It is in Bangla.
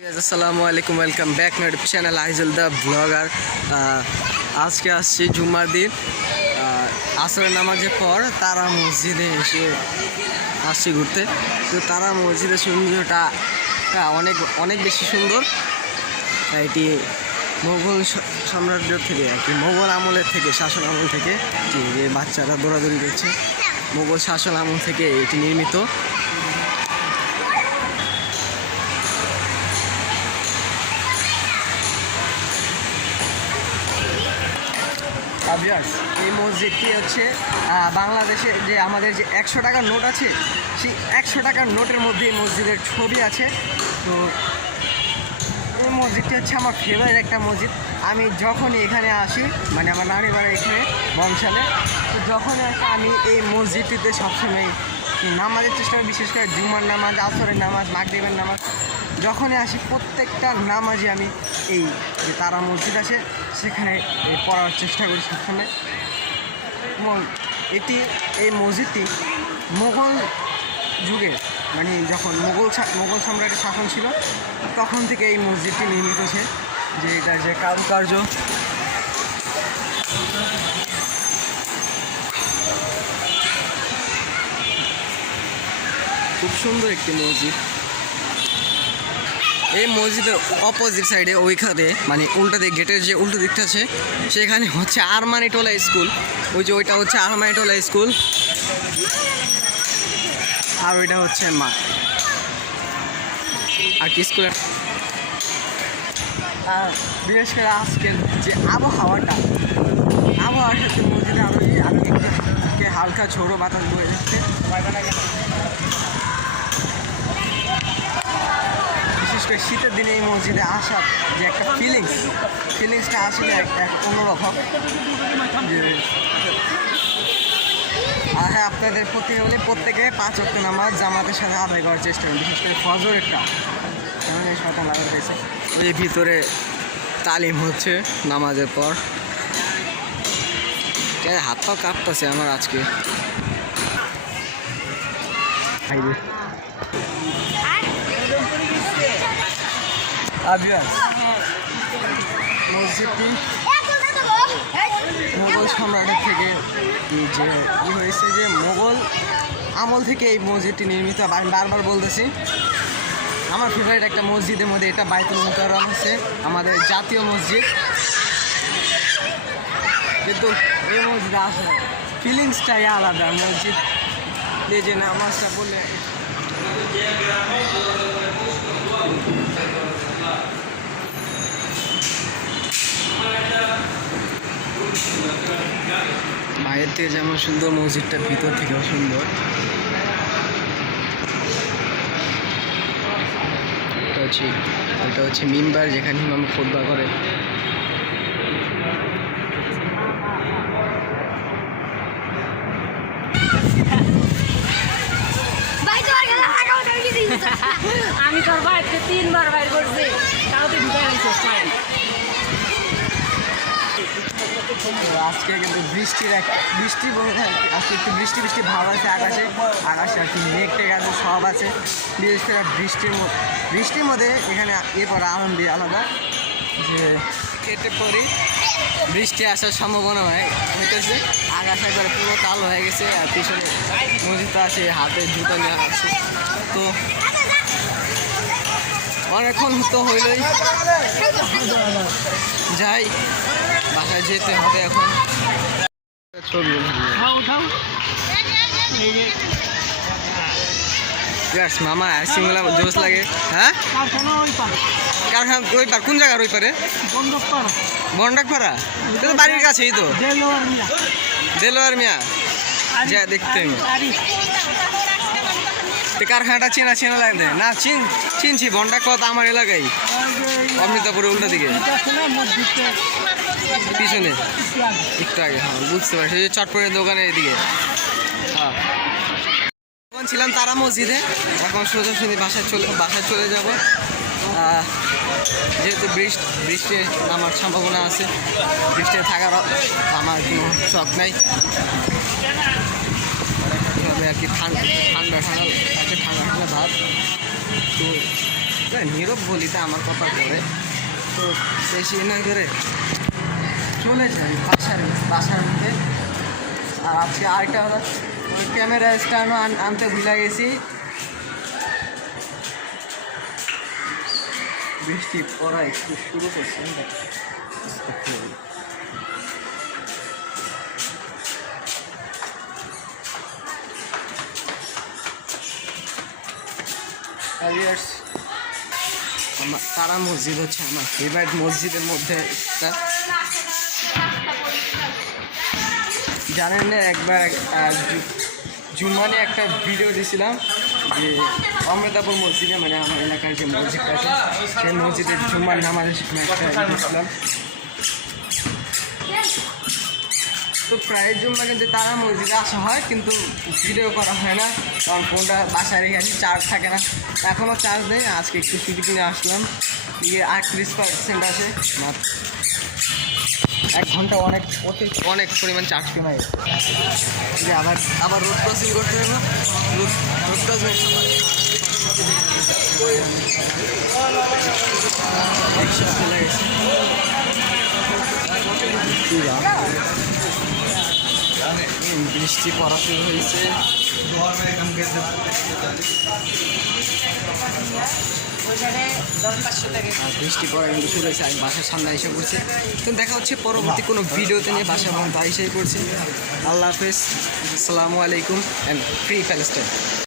আসসালামু আলাইকুম welcome back my YouTube channel Aizul the blogger আজকে আসছি জুম্মার দিন। আহ, আসরের নামাজের পর তারা মসজিদে এসে আসছি ঘুরতে। তো তারা মসজিদের সৌন্দর্যটা অনেক অনেক বেশি সুন্দর। এটি মোগল সাম্রাজ্য থেকে আর কি মোগল আমলের থেকে শাসন আমল থেকে যে বাচ্চারা দৌড়াদৌড়ি করছে। মোগল শাসন আমল থেকে এটি নির্মিত। আবিয়াস, এই মসজিদটি হচ্ছে বাংলাদেশে যে আমাদের যে একশো টাকার নোট আছে, সেই একশো টাকার নোটের মধ্যে এই মসজিদের ছবি আছে। তো এই মসজিদটি হচ্ছে আমার ফেভারিট একটা মসজিদ। আমি যখনই এখানে আসি মানে আমার নানি বাড়ি এখানে বংশালে তো যখনই আসি, আমি এই মসজিদটিতে সবসময় নামাজের চেষ্টা করি, বিশেষ করে জুমার নামাজ, আসরের নামাজ, মাগরিবের নামাজ। যখনই আসি, প্রত্যেকটা নামাজে আমি এই যে তারা মসজিদ আছে, সেখানে পড়ার চেষ্টা করি সবসময়। এবং এটি, এই মসজিদটি মোগল যুগে মানে যখন মোগল মোগল সম্রাটের শাসন ছিল, তখন থেকে এই মসজিদটি নির্মিত হয়েছে, যে এটার যে কারুকার্য। খুব সুন্দর একটি মসজিদ। এই মসজিদের অপোজিট সাইডে ওইখানে মানে উল্টা দিক, গেটের যে উল্টো দিকটা আছে, সেখানে হচ্ছে আরমানিটোলা স্কুল। ওই যে ওইটা হচ্ছে আরমানিটোলা স্কুল। আর ওইটা হচ্ছে মা। আর কি স্কুলের? আর বিশেষ করে আজকের যে আবহাওয়াটা আবহাওয়ার সাথে মসজিদে আরও আরও হালকা ঝোড়ো বাতাস বয়ে যাচ্ছে। করে শীতের দিনে এই মসজিদে আসার যে একটা ফিলিংস ফিলিংসটা আসলে এক অন্যরকম। আর হ্যাঁ আপনাদের প্রতি হলে প্রত্যেকে পাঁচ অক্ট নামাজ জামাতের সাথে আদায় করার চেষ্টা করুন, বিশেষ করে ফজরেরটা। কারণ এই শয়তান লাগা হয়েছে ওই ভিতরে তালিম হচ্ছে নামাজের পর। হাত পা কাঁপতেছে আমার আজকে। মসজিদটি মোগল সম্রাটের থেকে যে ই হয়েছে যে মোগল আমল থেকে এই মসজিদটি নির্মিত আমি বারবার বলতেছি, আমার ফেভারিট একটা মসজিদের মধ্যে এটা বাইতুল মুকাররম হচ্ছে আমাদের জাতীয় মসজিদ। কিন্তু এই মসজিদে আসে ফিলিংসটাই আলাদা। মসজিদ দিয়ে যে নামাজটা বললে বাইরের থেকে যেমন সুন্দর, মসজিদটা ভিতর থেকেও সুন্দর। এটা হচ্ছে এটা হচ্ছে মিম্বার যেখানে ইমাম খোদবা করে। আমি তোর ভাইকে তিনবার বাইর করছি। তাও তুই ঢুকে আজকে কিন্তু বৃষ্টির এক বৃষ্টি আজকে একটু বৃষ্টি বৃষ্টি ভাব আছে আকাশে। আকাশে আর কি মেঘ টেঘ আছে সব আছে। বিশেষ করে বৃষ্টির মধ্যে বৃষ্টির মধ্যে এখানে এ পরে আনন্দ আলাদা, যে কেটে পরে বৃষ্টি আসার সম্ভাবনা হয় হইতেছে। আকাশ একবারে পুরো কালো হয়ে গেছে আর পিছনে মসজিদ আছে, হাতে জুতো নিয়ে আছে তো অনেকক্ষণ তো হইলই। যাই বাসায় যেতে হবে এখন। ছবি মামা সিমলা জোস লাগে। হ্যাঁ? কারখানা ওই পার কোন জায়গার ওই পারে বন্ডাকপাড়া? তো তো বাড়ির কাছেই তো। দেলোয়ার মিয়া। যা দেখতে। তো কারখানাটা চেনা চেনা লাগবে না। চিন, চিনছি বন্ডাকপাড়া তো আমার এলাকায়। অমৃতাপুরের উল্টা দিকে। পিছনে। একটু আগে। হ্যাঁ বুঝতে পারছি। যে চটপটের দোকানের এদিকে হ্যাঁ। তখন ছিলাম তারা মসজিদে, এখন সোজা সোজা বাসায় চলে বাসায় চলে যাব। যেহেতু বৃষ্টি বৃষ্টি নামার সম্ভাবনা আছে। বৃষ্টি থাকার আমার কোনো শখ নাই। তবে আর কি, ঠান্ডা ঠান্ডা ঠান্ডা। ঠান্ডা ঠান্ডা ভাব। তো নীরব বলিতে আমার কথা করে। তো বেশি না করে চলে যাই বাসার বাসার মধ্যে। আর আজকে আরেকটা হলো, ওই ক্যামেরা স্ট্যান্ডও আন- আনতে ভুলে গেছি। বৃষ্টি পড়া একটু শুরু করছে। তারা মসজিদ হচ্ছে আমার ফেভারিট মসজিদের মধ্যে একটা। জানেন না একবার আহ, জু- জুম্মানে একটা ভিডিও দিয়েছিলাম যে অমৃতাপুর মসজিদে মানে আমার এলাকার যে মসজিদটা আছে সেই মসজিদের জুম্মার নামাজের সময় একটা দিয়েছিলাম তো প্রায় জুম্মা কিন্তু তারা মসজিদে আসা হয়, কিন্তু ভিডিও করা হয় না, কারণ ফোনটা বাসায় রেখে আসি, চার্জ থাকে না। এখনও চার্জ নেই, আজকে একটু ছুটি কিনে আসলাম। গিয়ে আটত্রিশ পার্সেন্ট আছে। এক ঘণ্টা অনেক অনেক পরিমাণ চার্জ গেছে যে আবার আবার রোড ক্রসিং করতে হবে। রোড রোড ক্রসিং চলে গেছে। বৃষ্টি পড়া শুরু হয়েছে। বৃষ্টি পড়া কিন্তু শুরু হয়েছে আমি বাসার সামনে এসে পড়ছি। তো দেখা হচ্ছে পরবর্তী কোনো ভিডিওতে নিয়ে, বাসা বন্ধ এসে পড়ছি। আল্লাহ হাফেজ। আসসালামু আলাইকুম অ্যান্ড ফ্রি প্যালেস্টাইন